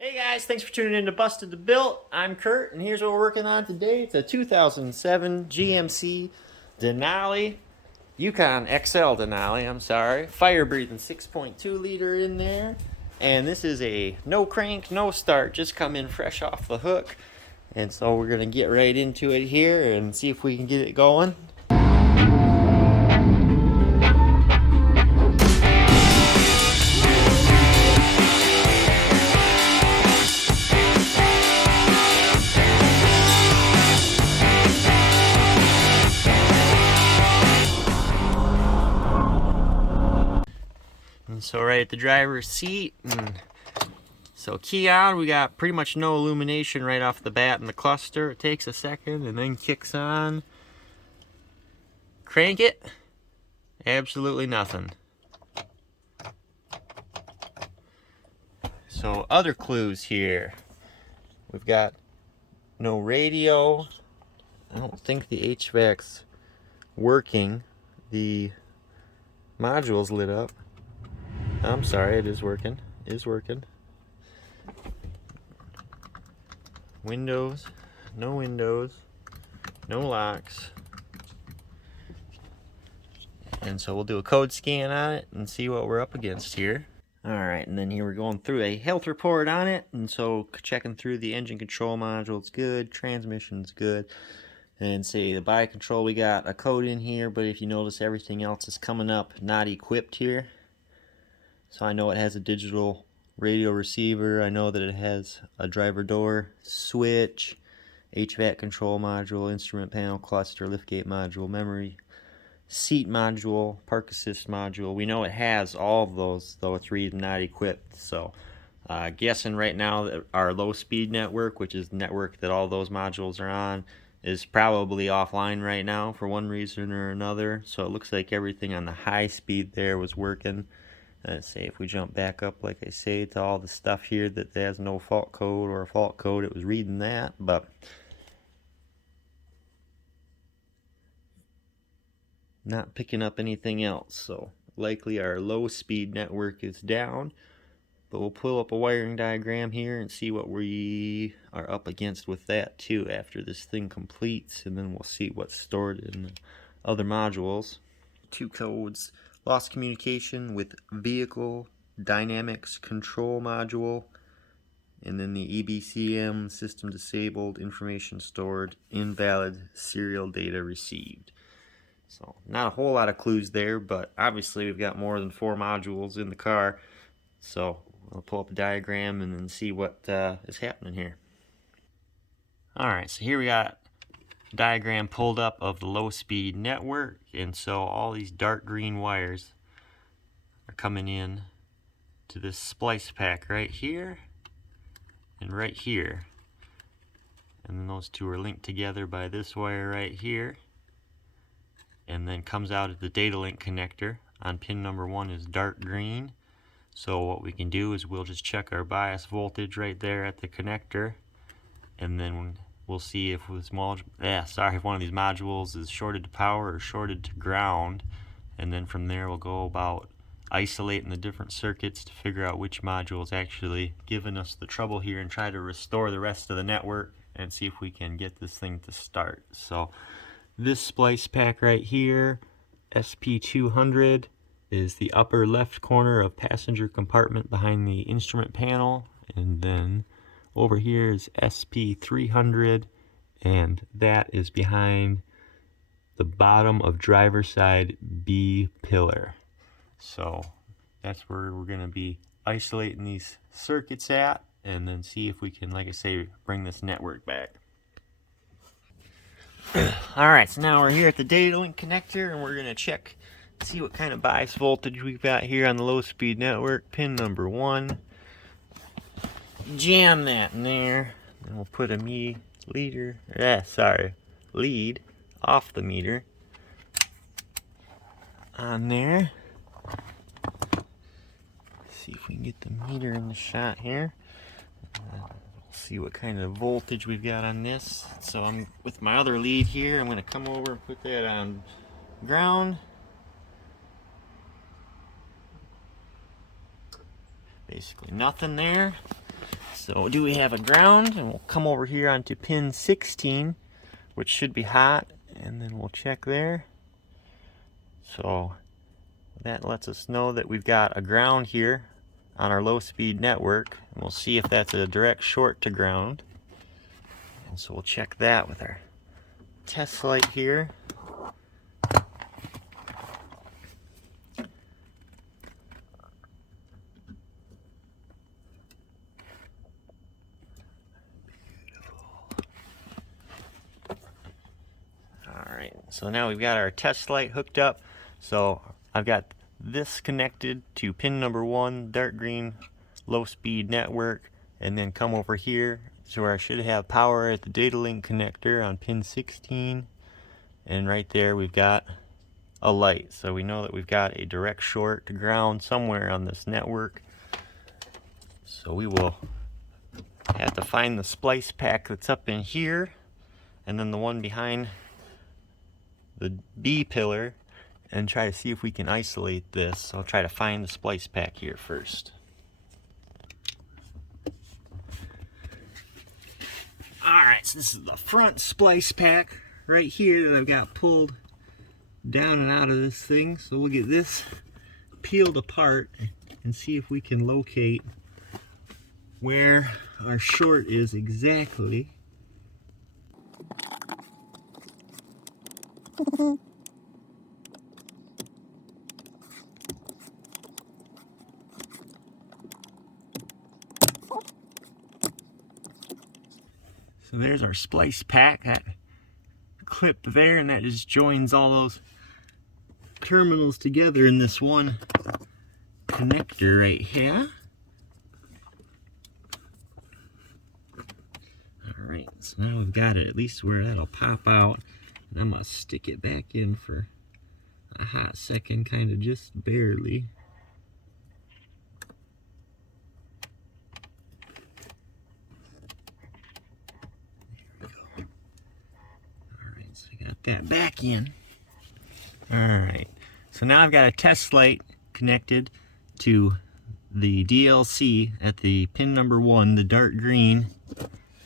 Hey guys, thanks for tuning in to Busted to Built. I'm Kurt, and here's what we're working on today. It's a 2007 GMC Denali, Yukon XL Denali, I'm sorry. Fire breathing 6.2 liter in there. And this is a no crank, no start, just come in fresh off the hook. And so we're going to get right into it here and see if we can get it going. And so right at the driver's seat, and so key on, we got pretty much no illumination right off the bat in the cluster. It takes a second and then kicks on. Crank it, absolutely nothing. So other clues here, we've got no radio. I don't think the HVAC's working. The module's lit up. I'm sorry, it is working. It is working. Windows, no locks. And so we'll do a code scan on it and see what we're up against here. Alright, and then here we're going through a health report on it. And so checking through the engine control module, it's good, transmission's good. And say the body control, we got a code in here, but if you notice everything else is coming up not equipped here. So I know it has a digital radio receiver, I know that it has a driver door switch, HVAC control module, instrument panel, cluster, liftgate module, memory, seat module, park assist module. We know it has all of those, though it's reading not equipped. So guessing right now that our low speed network, which is the network that all those modules are on, is probably offline right now for one reason or another. So it looks like everything on the high speed there was working. Let's say if we jump back up, like I say, to all the stuff here that has no fault code or a fault code, it was reading that, but not picking up anything else. So likely our low speed network is down, but we'll pull up a wiring diagram here and see what we are up against with that too after this thing completes, and then we'll see what's stored in the other modules. Two codes: lost communication with vehicle dynamics control module, and then the EBCM system disabled, information stored, invalid, serial data received. So not a whole lot of clues there, but obviously we've got more than 4 modules in the car. So I'll pull up a diagram and then see what is happening here. Alright, so here we got a diagram pulled up of the low speed network, and so all these dark green wires are coming in to this splice pack right here and right here, and then those two are linked together by this wire right here, and then comes out at the data link connector on pin number 1 is dark green. So what we can do is we'll just check our bias voltage right there at the connector, and then we'll see if this if one of these modules is shorted to power or shorted to ground, and then from there we'll go about isolating the different circuits to figure out which module is actually giving us the trouble here and try to restore the rest of the network and see if we can get this thing to start. So this splice pack right here, SP200, is the upper left corner of passenger compartment behind the instrument panel, and then over here is SP300, and that is behind the bottom of driver side B pillar. So that's where we're going to be isolating these circuits at, and then see if we can, like I say, bring this network back. Alright, so now we're here at the data link connector, and we're going to check, see what kind of bias voltage we've got here on the low speed network. Pin number 1. Jam that in there, and we'll put a lead off the meter on there. See if we can get the meter in the shot here. See what kind of voltage we've got on this. So I'm with my other lead here. I'm going to come over and put that on ground. Basically nothing there. So do we have a ground? And we'll come over here onto pin 16, which should be hot, and then we'll check there. So that lets us know that we've got a ground here on our low speed network, and we'll see if that's a direct short to ground. And so we'll check that with our test light here. Alright, so now we've got our test light hooked up. So I've got this connected to pin number 1, dark green low speed network, and then come over here to where I should have power at the data link connector on pin 16, and right there we've got a light. So we know that we've got a direct short to ground somewhere on this network. So we will have to find the splice pack that's up in here, and then the one behind the B pillar, and try to see if we can isolate this. So I'll try to find the splice pack here first. Alright, so this is the front splice pack right here that I've got pulled down and out of this thing. So we'll get this peeled apart and see if we can locate where our short is exactly. So there's our splice pack, that clip there, and that just joins all those terminals together in this one connector right here. Alright, so now we've got it at least where that'll pop out, and I'm going to stick it back in for a hot second, kind of just barely. That back in. Alright, so now I've got a test light connected to the DLC at the pin number 1, the dark green.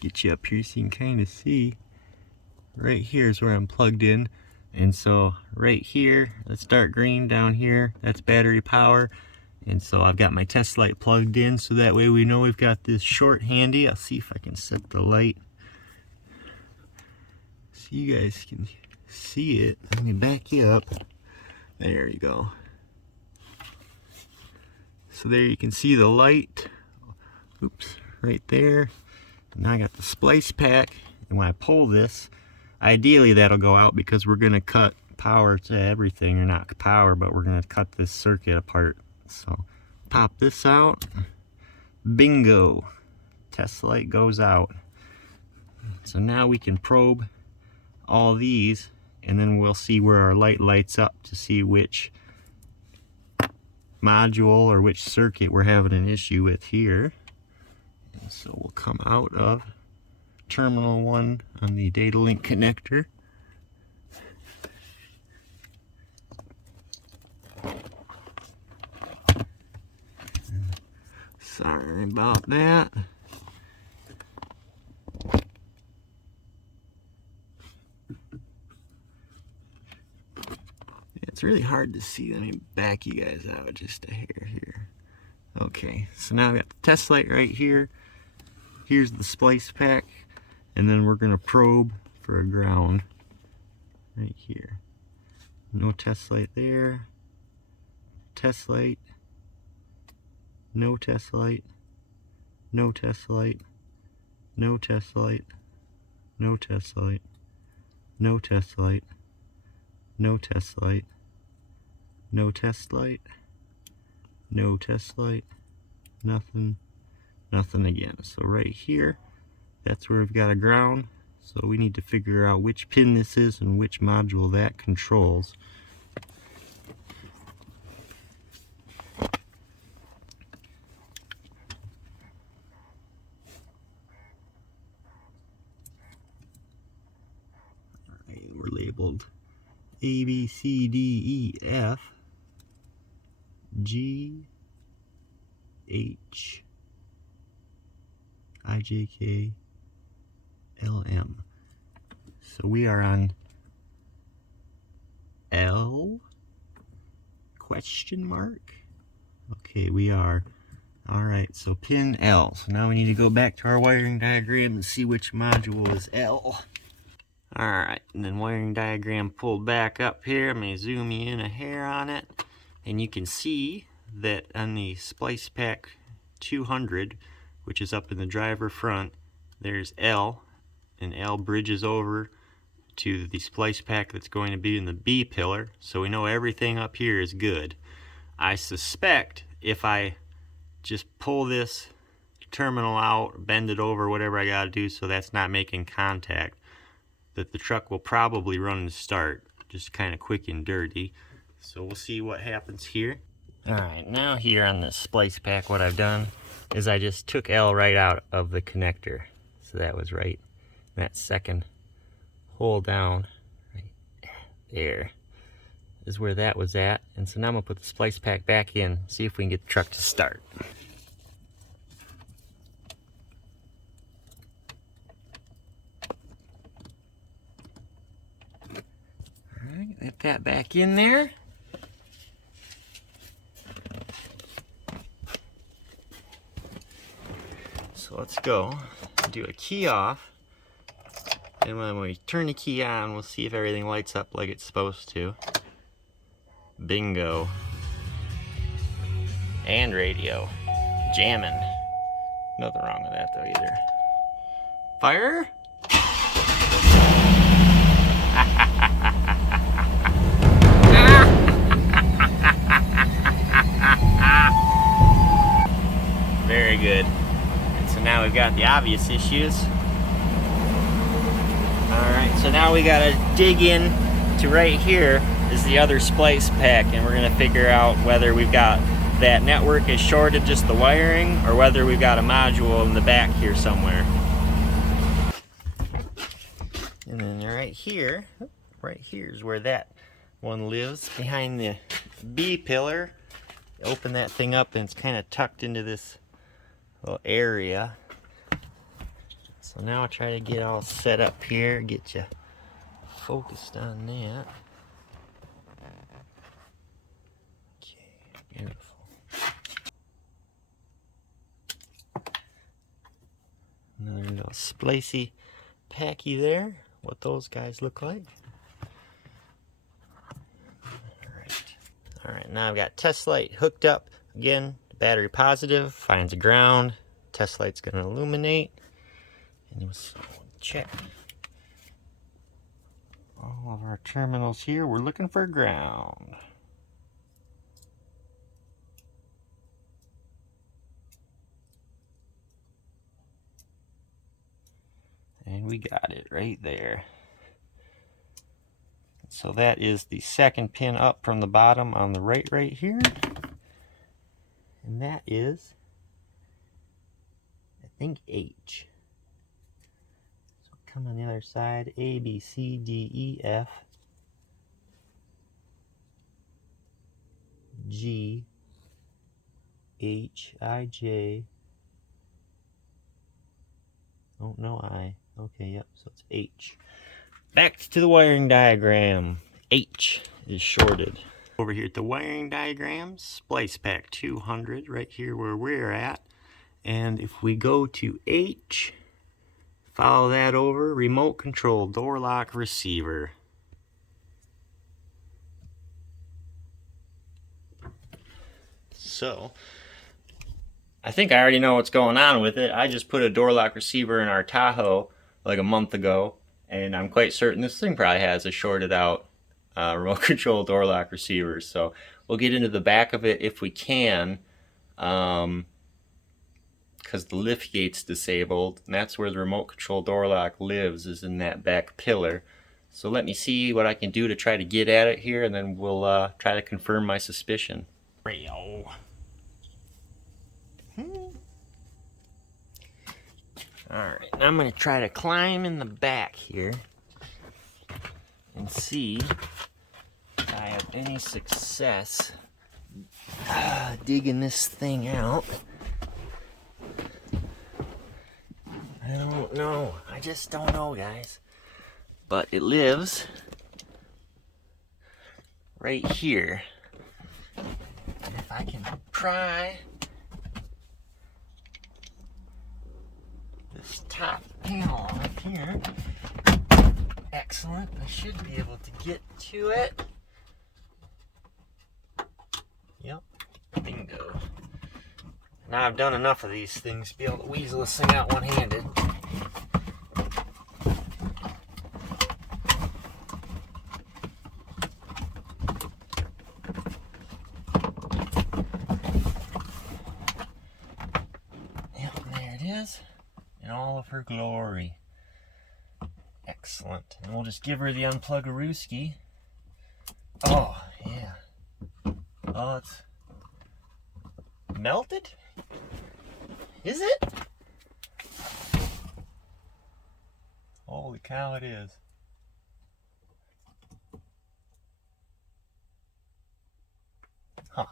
Get you up here so you can kind of see. Right here is where I'm plugged in, and so right here, that's dark green. Down here, that's battery power, and so I've got my test light plugged in, so that way we know we've got this short handy. I'll see if I can set the light so you guys can see it. Let me back you up. There you go. So there you can see the light. Oops, right there. Now I got the splice pack, and when I pull this, ideally that'll go out because we're going to cut power to everything, or not power, but we're going to cut this circuit apart. So pop this out. Bingo. Test light goes out. So now we can probe all these, and then we'll see where our light lights up to see which module or which circuit we're having an issue with here. And so we'll come out of terminal 1 on the data link connector. Sorry about that. It's really hard to see. Let me back you guys out just a hair here. Okay, so now I've got the test light right here. Here's the splice pack, and then we're going to probe for a ground right here. No test light there. Test light. No test light. No test light. No test light. No test light. No test light. No test light. No test light. No test light. Nothing. Nothing again. So right here, that's where we've got a ground. So we need to figure out which pin this is and which module that controls. Alright, we're labeled A, B, C, D, E, F, G, H, IJK LM. So we are on L question mark. Okay, we are. Alright, so pin L. So now we need to go back to our wiring diagram and see which module is L. Alright, and then wiring diagram pulled back up here. I'm going to zoom you in a hair on it. And you can see that on the Splice Pack 200, which is up in the driver front, there's L, and L bridges over to the Splice Pack that's going to be in the B pillar. So we know everything up here is good. I suspect if I just pull this terminal out, bend it over, whatever I got to do so that's not making contact, that the truck will probably run and start, just kind of quick and dirty. So we'll see what happens here. Alright, now here on the Splice Pack, what I've done is I just took L right out of the connector. So that was right, that second hole down, right there, is where that was at. And so now I'm going to put the Splice Pack back in, see if we can get the truck to start. Alright, get that back in there. So let's go do a key off, and when we turn the key on, we'll see if everything lights up like it's supposed to. Bingo. And radio. Jamming. Nothing wrong with that though either. Fire? Very good. And so now we've got the obvious issues. Alright, so now we gotta dig in to right here is the other Splice Pack, and we're gonna figure out whether we've got that network is shorted, just the wiring, or whether we've got a module in the back here somewhere. And then right here is where that one lives, behind the B pillar. Open that thing up and it's kind of tucked into this little area. So now I'll try to get all set up here, get you focused on that. Okay, beautiful. Another little splicey packy there, what those guys look like. Alright, now I've got test light hooked up. Again, battery positive, finds a ground. Test light's going to illuminate. And we'll check all of our terminals here. We're looking for ground. And we got it right there. So that is the second pin up from the bottom on the right here. And that is, I think, H. So come on the other side, A, B, C, D, E, F, G, H, I, J. Oh, no I. Okay, yep, so it's H. Back to the wiring diagram. H is shorted. Over here at the wiring diagram, Splice Pack 200, right here where we're at. And if we go to H, follow that over, remote control door lock receiver. So, I think I already know what's going on with it. I just put a door lock receiver in our Tahoe like a month ago, and I'm quite certain this thing probably has a shorted out remote control door lock receiver. So we'll get into the back of it if we can, because the lift gate's disabled, and that's where the remote control door lock lives, is in that back pillar. So let me see what I can do to try to get at it here, and then we'll try to confirm my suspicion. Alright, now I'm going to try to climb in the back here and see if I have any success digging this thing out. don't know. I just don't know, guys. But it lives right here. And if I can pry this top panel off here, excellent. I should be able to get to it. Yep, bingo. Now I've done enough of these things to be able to weasel this thing out one-handed. Yep, there it is, in all of her glory. Excellent. And we'll just give her the unplug-a-rooski. Oh, yeah. Oh, it's melted? Is it? Holy cow, it is. Huh.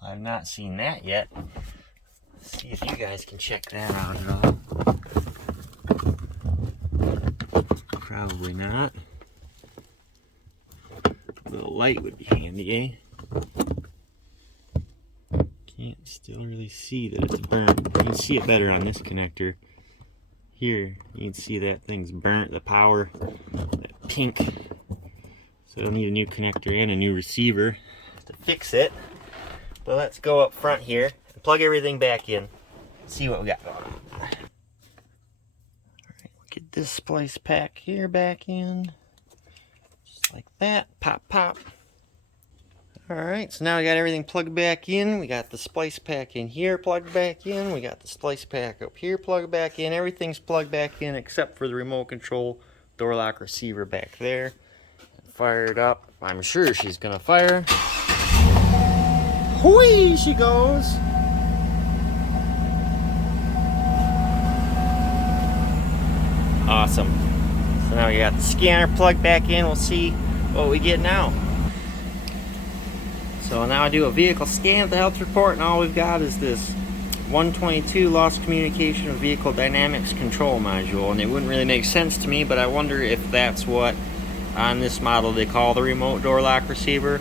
I've not seen that yet. Let's see if you guys can check that out at all. Probably not. A little light would be handy, eh? Can't still really see that it's burnt. You can see it better on this connector. Here, you can see that thing's burnt, the power, that pink. So it'll need a new connector and a new receiver to fix it. But let's go up front here and plug everything back in. See what we got going on. Alright, we'll get this splice pack here back in. Just like that. Pop, pop. Alright, so now we got everything plugged back in. We got the splice pack in here plugged back in. We got the splice pack up here plugged back in. Everything's plugged back in except for the remote control door lock receiver back there. Fire it up. I'm sure she's gonna fire. Whee! She goes. Awesome. So now we got the scanner plugged back in. We'll see what we get now. So now I do a vehicle scan of the health report, and all we've got is this 122 lost communication of vehicle dynamics control module. And it wouldn't really make sense to me, but I wonder if that's what on this model they call the remote door lock receiver.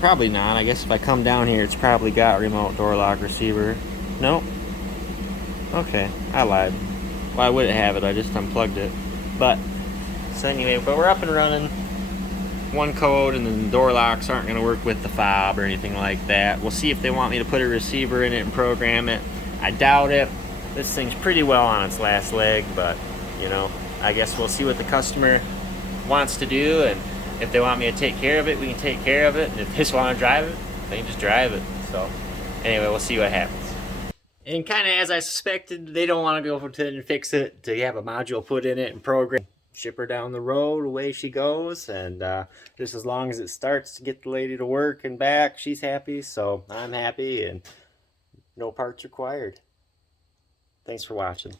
Probably not. I guess if I come down here, it's probably got remote door lock receiver. Nope. Okay, I lied. Why would it have it? I just unplugged it. But, so anyway, but we're up and running. One code, and then the door locks aren't going to work with the fob or anything like that. We'll see if they want me to put a receiver in it and program it. I doubt it. This thing's pretty well on its last leg, but, you know, I guess we'll see what the customer wants to do, and if they want me to take care of it, we can take care of it. And if they just want to drive it, they can just drive it. So, anyway, we'll see what happens. And kind of as I suspected, they don't want to go over to it and fix it, to have a module put in it and program. Ship her down the road, away she goes, and just as long as it starts to get the lady to work and back, she's happy, so I'm happy, and no parts required. Thanks for watching.